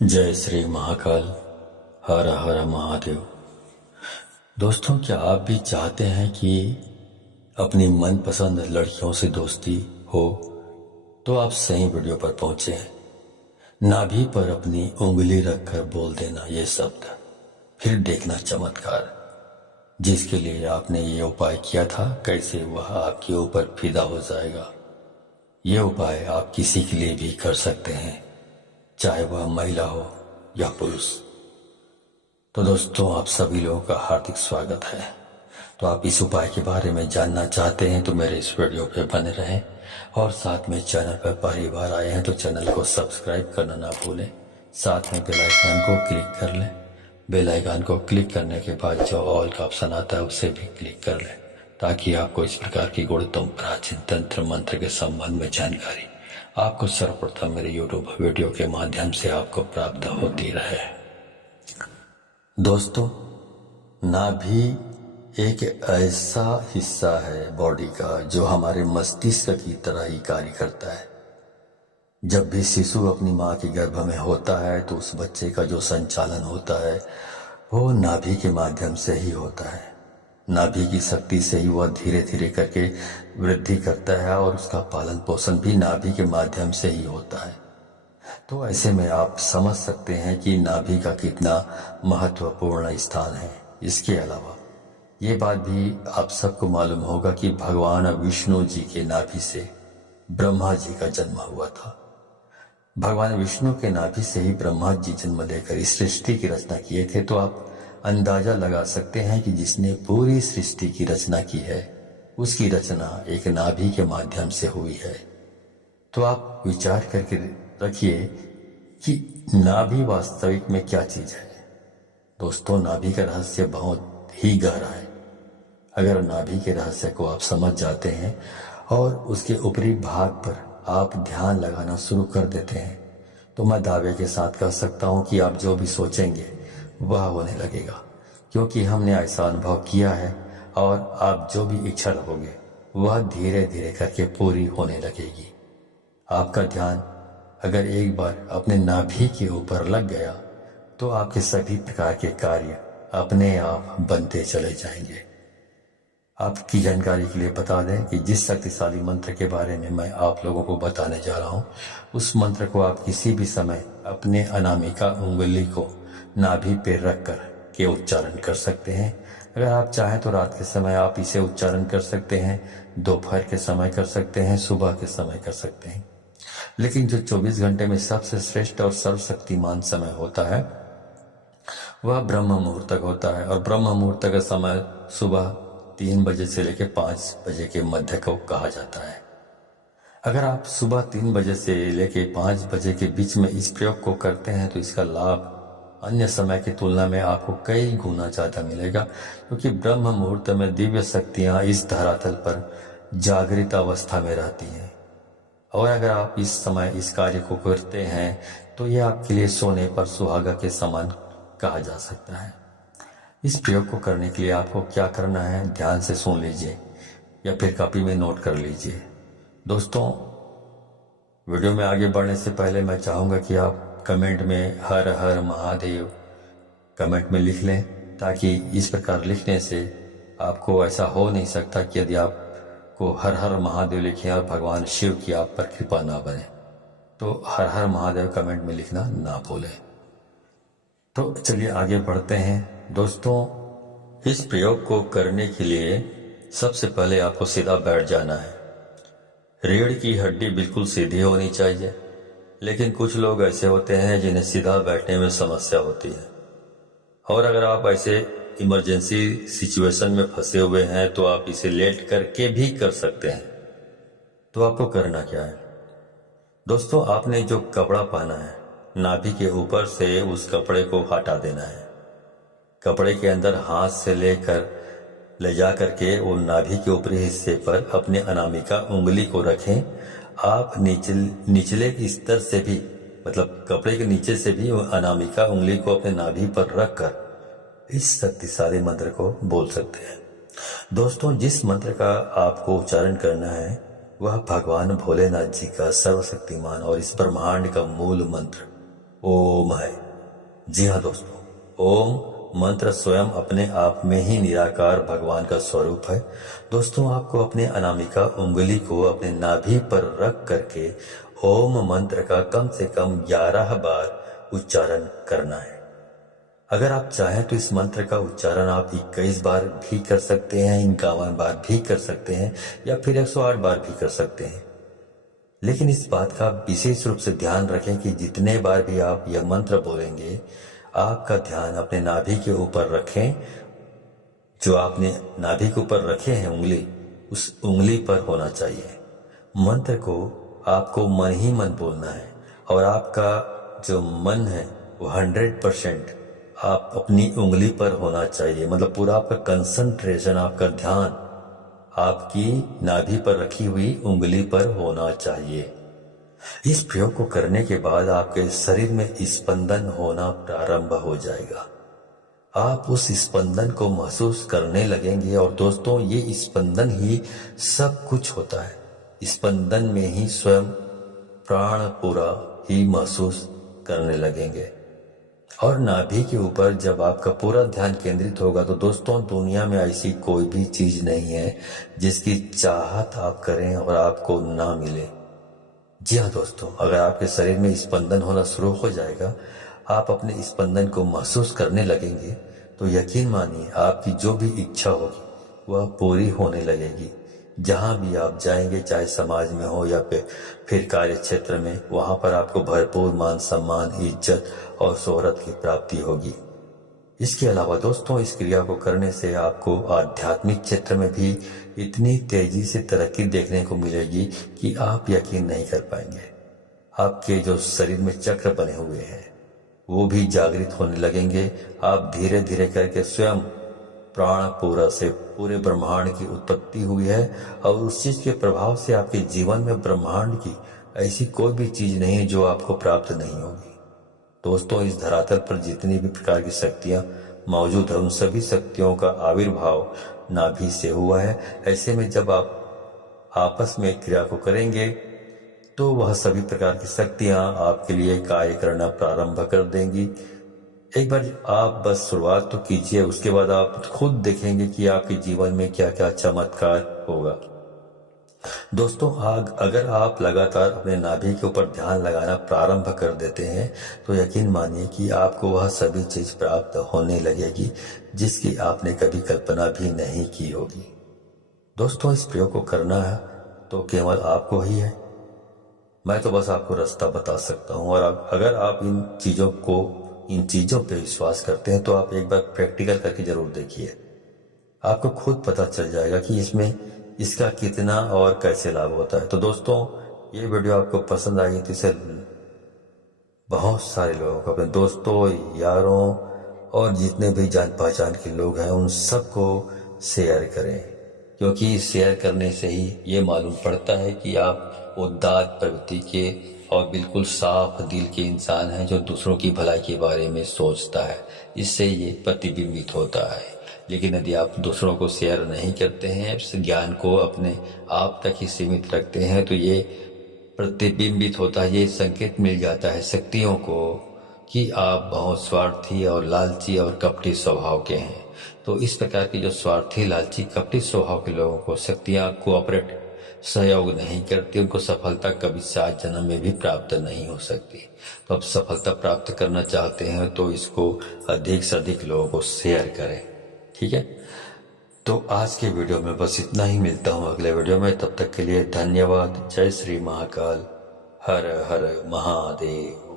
जय श्री महाकाल। हर हर महादेव। दोस्तों, क्या आप भी चाहते हैं कि अपनी मनपसंद लड़कियों से दोस्ती हो? तो आप सही वीडियो पर पहुंचे हैं। नाभि पर अपनी उंगली रखकर बोल देना ये शब्द, फिर देखना चमत्कार। जिसके लिए आपने ये उपाय किया था, कैसे वह आपके ऊपर फिदा हो जाएगा। ये उपाय आप किसी के लिए भी कर सकते हैं, चाहे वह महिला हो या पुरुष। तो दोस्तों, आप सभी लोगों का हार्दिक स्वागत है। तो आप इस उपाय के बारे में जानना चाहते हैं तो मेरे इस वीडियो पे बने रहें, और साथ में चैनल पर पहली बार आए हैं तो चैनल को सब्सक्राइब करना ना भूलें। साथ में बेल आइकन को क्लिक कर लें। बेल आइकन को क्लिक करने के बाद जो ऑल का ऑप्शन आता है उसे भी क्लिक कर लें, ताकि आपको इस प्रकार की गुणतम प्राचीन तंत्र मंत्र के संबंध में जानकारी आपको सर्वप्रथम मेरे YouTube वीडियो के माध्यम से आपको प्राप्त होती रहे। दोस्तों, नाभि एक ऐसा हिस्सा है बॉडी का जो हमारे मस्तिष्क की तरह ही कार्य करता है। जब भी शिशु अपनी माँ के गर्भ में होता है तो उस बच्चे का जो संचालन होता है वो नाभि के माध्यम से ही होता है। नाभि की शक्ति से ही वह धीरे धीरे करके वृद्धि करता है और उसका पालन पोषण भी नाभि के माध्यम से ही होता है। तो ऐसे में आप समझ सकते हैं कि नाभि का कितना महत्वपूर्ण स्थान है। इसके अलावा ये बात भी आप सबको मालूम होगा कि भगवान विष्णु जी के नाभि से ब्रह्मा जी का जन्म हुआ था। भगवान विष्णु के नाभि से ही ब्रह्मा जी जन्म लेकर इस सृष्टि की रचना किए थे। तो आप अंदाजा लगा सकते हैं कि जिसने पूरी सृष्टि की रचना की है उसकी रचना एक नाभि के माध्यम से हुई है। तो आप विचार करके रखिए कि नाभि वास्तविक में क्या चीज है। दोस्तों, नाभि का रहस्य बहुत ही गहरा है। अगर नाभि के रहस्य को आप समझ जाते हैं और उसके ऊपरी भाग पर आप ध्यान लगाना शुरू कर देते हैं तो मैं दावे के साथ कह सकता हूं कि आप जो भी सोचेंगे वह होने लगेगा, क्योंकि हमने ऐसा अनुभव किया है। और आप जो भी इच्छा रखोगे वह धीरे धीरे करके पूरी होने लगेगी। आपका ध्यान अगर एक बार अपने नाभि के ऊपर लग गया तो आपके सभी प्रकार के कार्य अपने आप बनते चले जाएंगे। आपकी जानकारी के लिए बता दें कि जिस शक्तिशाली मंत्र के बारे में मैं आप लोगों को बताने जा रहा हूं, उस मंत्र को आप किसी भी समय अपने अनामिका उंगली को नाभि पे रखकर के उच्चारण कर सकते हैं। अगर आप चाहें तो रात के समय आप इसे उच्चारण कर सकते हैं, दोपहर के समय कर सकते हैं, सुबह के समय कर सकते हैं। लेकिन जो 24 घंटे में सबसे श्रेष्ठ और सर्वशक्तिमान समय होता है वह ब्रह्म मुहूर्त तक होता है। और ब्रह्म मुहूर्त का समय सुबह 3 बजे से लेकर 5 बजे के मध्य को कहा जाता है। अगर आप सुबह 3 बजे से लेकर 5 बजे के बीच में इस प्रयोग को करते हैं तो इसका लाभ अन्य समय की तुलना में आपको कई गुना ज्यादा मिलेगा, क्योंकि ब्रह्म मुहूर्त में दिव्य शक्तियां इस धरातल पर जागृत अवस्था में रहती हैं। और अगर आप इस समय इस कार्य को करते हैं तो यह आपके लिए सोने पर सुहागा के समान कहा जा सकता है। इस प्रयोग को करने के लिए आपको क्या करना है, ध्यान से सुन लीजिए या फिर कॉपी में नोट कर लीजिए। दोस्तों, वीडियो में आगे बढ़ने से पहले मैं चाहूंगा कि आप कमेंट में हर हर महादेव कमेंट में लिख लें, ताकि इस प्रकार लिखने से आपको ऐसा हो नहीं सकता कि यदि आपको हर हर महादेव लिखें और भगवान शिव की आप पर कृपा ना बने। तो हर हर महादेव कमेंट में लिखना ना भूलें। तो चलिए आगे बढ़ते हैं। दोस्तों, इस प्रयोग को करने के लिए सबसे पहले आपको सीधा बैठ जाना है। रीढ़ की हड्डी बिल्कुल सीधी होनी चाहिए, लेकिन कुछ लोग ऐसे होते हैं जिन्हें सीधा बैठने में समस्या होती है। और अगर आप ऐसे इमरजेंसी सिचुएशन में फंसे हुए हैं तो आप इसे लेट करके भी कर सकते हैं। तो आपको करना क्या है दोस्तों, आपने जो कपड़ा पहना है नाभि के ऊपर से उस कपड़े को हटा देना है। कपड़े के अंदर हाथ से ले जा करके वो नाभि के ऊपरी हिस्से पर अपने अनामिका उंगली को रखें। आप निचले स्तर से भी, मतलब कपड़े के नीचे से भी अनामिका उंगली को अपने नाभि पर रखकर इस शक्तिशाली मंत्र को बोल सकते हैं। दोस्तों, जिस मंत्र का आपको उच्चारण करना है वह भगवान भोलेनाथ जी का सर्वशक्तिमान और इस ब्रह्मांड का मूल मंत्र ओम है। जी हाँ दोस्तों, ओम मंत्र स्वयं अपने आप में ही निराकार भगवान का स्वरूप है। दोस्तों, आपको अपने अनामिका उंगली को अपने नाभि पर रख करके ओम मंत्र का कम से कम 11 बार उच्चारण करना है। अगर आप चाहें तो इस मंत्र का उच्चारण आप 21 बार भी कर सकते हैं, 51 बार भी कर सकते हैं, या फिर 108 बार भी कर सकते हैं। लेकिन इस बात का विशेष रूप से ध्यान रखें कि जितने बार भी आप यह मंत्र बोलेंगे, आपका ध्यान अपने नाभि के ऊपर रखें। जो आपने नाभि के ऊपर रखे हैं उंगली, उस उंगली पर होना चाहिए। मंत्र को आपको मन ही मन बोलना है और आपका जो मन है वो 100% आप अपनी उंगली पर होना चाहिए। मतलब पूरा आपका कंसंट्रेशन, आपका ध्यान आपकी नाभि पर रखी हुई उंगली पर होना चाहिए। इस प्रयोग को करने के बाद आपके शरीर में स्पंदन होना प्रारंभ हो जाएगा। आप उस स्पंदन को महसूस करने लगेंगे और दोस्तों, ये स्पंदन ही सब कुछ होता है। स्पंदन में ही स्वयं प्राण पूरा ही महसूस करने लगेंगे। और नाभि के ऊपर जब आपका पूरा ध्यान केंद्रित होगा तो दोस्तों, दुनिया में ऐसी कोई भी चीज नहीं है जिसकी चाहत आप करें और आपको ना मिले। जी हाँ दोस्तों, अगर आपके शरीर में स्पंदन होना शुरू हो जाएगा, आप अपने स्पंदन को महसूस करने लगेंगे, तो यकीन मानिए आपकी जो भी इच्छा होगी वह पूरी होने लगेगी। जहाँ भी आप जाएंगे, चाहे समाज में हो या फिर कार्य क्षेत्र में, वहाँ पर आपको भरपूर मान सम्मान, इज्जत और शोहरत की प्राप्ति होगी। इसके अलावा दोस्तों, इस क्रिया को करने से आपको आध्यात्मिक क्षेत्र में भी इतनी तेजी से तरक्की देखने को मिलेगी कि आप यकीन नहीं कर पाएंगे। आपके जो शरीर में चक्र बने हुए हैं वो भी जागृत होने लगेंगे। आप धीरे धीरे करके स्वयं प्राण पूरा से पूरे ब्रह्मांड की उत्पत्ति हुई है और उस चीज के प्रभाव से आपके जीवन में ब्रह्मांड की ऐसी कोई भी चीज नहीं है जो आपको प्राप्त नहीं होगी। दोस्तों, इस धरातल पर जितनी भी प्रकार की शक्तियां मौजूद है, उन सभी शक्तियों का आविर्भाव नाभि से हुआ है। ऐसे में जब आप आपस में क्रिया को करेंगे तो वह सभी प्रकार की शक्तियां आपके लिए कार्य करना प्रारंभ कर देंगी। एक बार आप बस शुरुआत तो कीजिए, उसके बाद आप खुद देखेंगे कि आपके जीवन में क्या क्या चमत्कार होगा। दोस्तों, अगर आप लगातार अपने नाभि के ऊपर ध्यान लगाना प्रारंभ कर देते हैं तो यकीन मानिए कि आपको वह सभी चीज प्राप्त होने लगेगी जिसकी आपने कभी कल्पना भी नहीं की होगी। दोस्तों, इस प्रयोग को करना है तो केवल आपको ही है। मैं तो बस आपको रास्ता बता सकता हूँ, और अगर आप इन चीजों पे विश्वास करते हैं तो आप एक बार प्रैक्टिकल करके जरूर देखिए। आपको खुद पता चल जाएगा कि इसका कितना और कैसे लाभ होता है। तो दोस्तों, ये वीडियो आपको पसंद आई तो इसे बहुत सारे लोगों को, अपने दोस्तों, यारों और जितने भी जान पहचान के लोग हैं उन सबको शेयर करें, क्योंकि शेयर करने से ही ये मालूम पड़ता है कि आप उदार प्रवृत्ति के और बिल्कुल साफ दिल के इंसान हैं जो दूसरों की भलाई के बारे में सोचता है। इससे ये प्रतिबिंबित होता है। लेकिन यदि आप दूसरों को शेयर नहीं करते हैं, इस ज्ञान को अपने आप तक ही सीमित रखते हैं, तो ये प्रतिबिंबित होता है, ये संकेत मिल जाता है शक्तियों को कि आप बहुत स्वार्थी और लालची और कपटी स्वभाव के हैं। तो इस प्रकार की जो स्वार्थी, लालची, कपटी स्वभाव के लोगों को शक्तियां कोऑपरेट सहयोग नहीं करती, उनको सफलता कभी 7 जन्म में भी प्राप्त नहीं हो सकती। तो अब सफलता प्राप्त करना चाहते हैं तो इसको अधिक से अधिक लोगों को शेयर करें, ठीक है। तो आज के वीडियो में बस इतना ही। मिलता हूँ अगले वीडियो में, तब तक के लिए धन्यवाद। जय श्री महाकाल। हर हर महादेव।